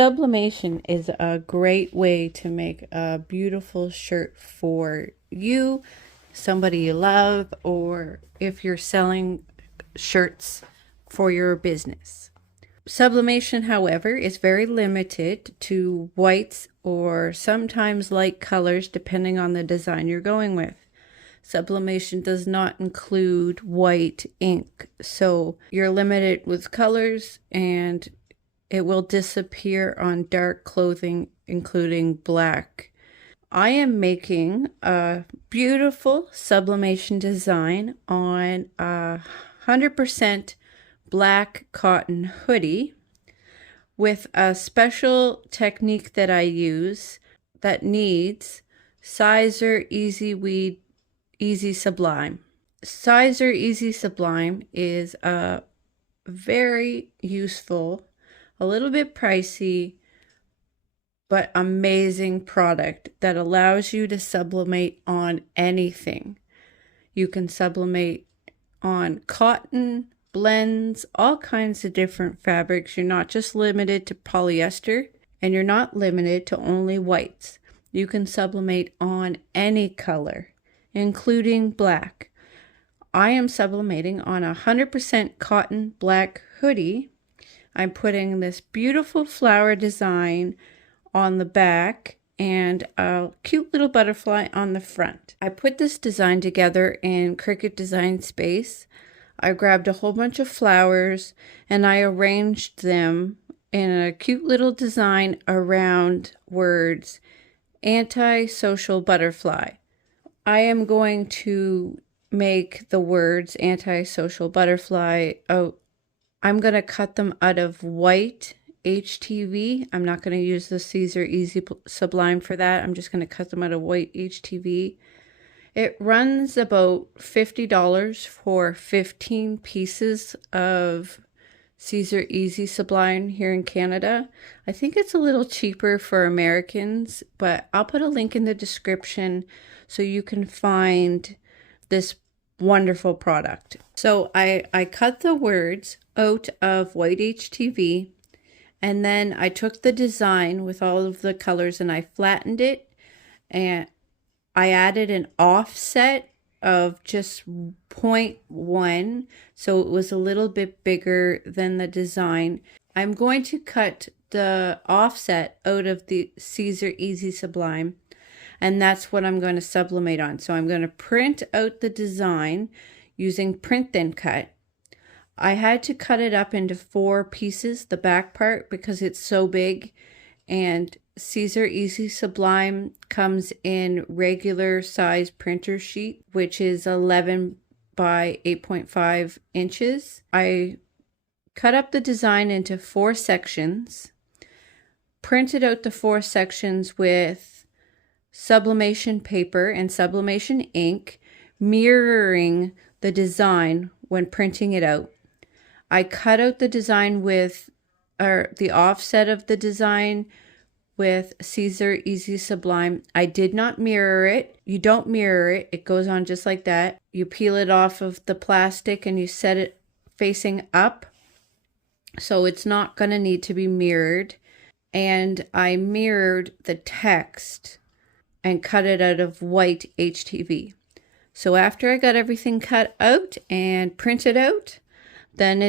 Sublimation is a great way to make a beautiful shirt for you, somebody you love, or if you're selling shirts for your business. Sublimation, however, is very limited to whites or sometimes light colors depending on the design you're going with. Sublimation does not include white ink, so you're limited with colors, and it will disappear on dark clothing, including black. I am making a beautiful sublimation design on a 100% black cotton hoodie with a special technique that I use that needs Siser Easy Weed Easy Sublime. Siser Easy Sublime is a very useful, a little bit pricey, but amazing product that allows you to sublimate on anything. You can sublimate on cotton, blends, all kinds of different fabrics. You're not just limited to polyester, and you're not limited to only whites. You can sublimate on any color, including black. I am sublimating on a 100% cotton black hoodie. I'm putting this beautiful flower design on the back and a cute little butterfly on the front. I put this design together in Cricut Design Space. I grabbed a whole bunch of flowers and I arranged them in a cute little design around words, anti-social butterfly. I am going to make the words anti-social butterfly out. I'm going to cut them out of white HTV. I'm not going to use the Siser Easy Sublime for that. I'm just going to cut them out of white HTV. It runs about $50 for 15 pieces of Siser Easy Sublime here in Canada. I think it's a little cheaper for Americans, but I'll put a link in the description so you can find this wonderful product. So I cut the words out of white HTV, and then I took the design with all of the colors and I flattened it, and I added an offset of just 0.1, so it was a little bit bigger than the design. I'm going to cut the offset out of the Siser Easy Sublime, and that's what I'm going to sublimate on. So I'm going to print out the design using print then cut. I had to cut it up into 4 pieces, the back part, because it's so big, and Siser Easy Sublime comes in regular size printer sheet, which is 11 by 8.5 inches. I cut up the design into 4 sections, printed out the 4 sections with sublimation paper and sublimation ink, mirroring the design when printing it out. I cut out the design with, or the offset of the design with Siser Easy Sublime. I did not mirror it. You don't mirror it. It goes on just like that. You peel it off of the plastic and you set it facing up, so it's not going to need to be mirrored. And I mirrored the text and cut it out of white HTV. So after I got everything cut out and printed out, then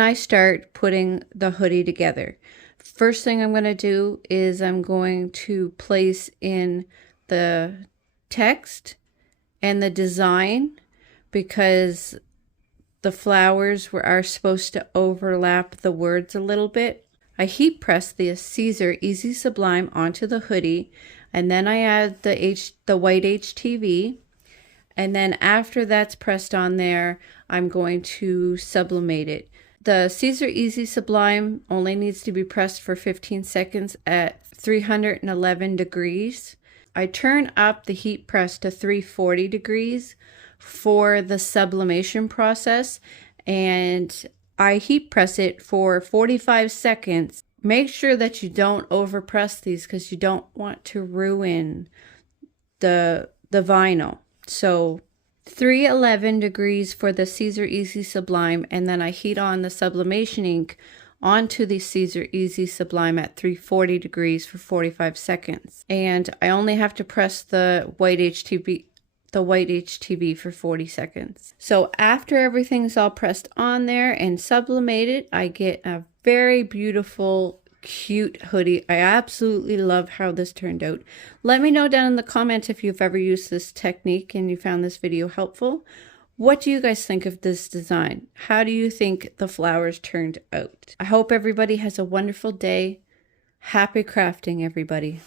I start putting the hoodie together. First thing I'm going to do is I'm going to place in the text and the design, because the flowers are supposed to overlap the words a little bit. I heat press the Siser Easy Sublime onto the hoodie, and then I add the white HTV. And then after that's pressed on there, I'm going to sublimate it. The Siser Easy Sublime only needs to be pressed for 15 seconds at 311 degrees. I turn up the heat press to 340 degrees for the sublimation process, and I heat press it for 45 seconds. Make sure that you don't overpress these because you don't want to ruin the vinyl. So 311 degrees for the Siser Easy Sublime, and then I heat on the sublimation ink onto the Siser Easy Sublime at 340 degrees for 45 seconds. And I only have to press the white HTV for 40 seconds. So after everything's all pressed on there and sublimated, I get a very beautiful, cute hoodie. I absolutely love how this turned out. Let me know down in the comments if you've ever used this technique and you found this video helpful. What do you guys think of this design? How do you think the flowers turned out? I hope everybody has a wonderful day. Happy crafting, everybody.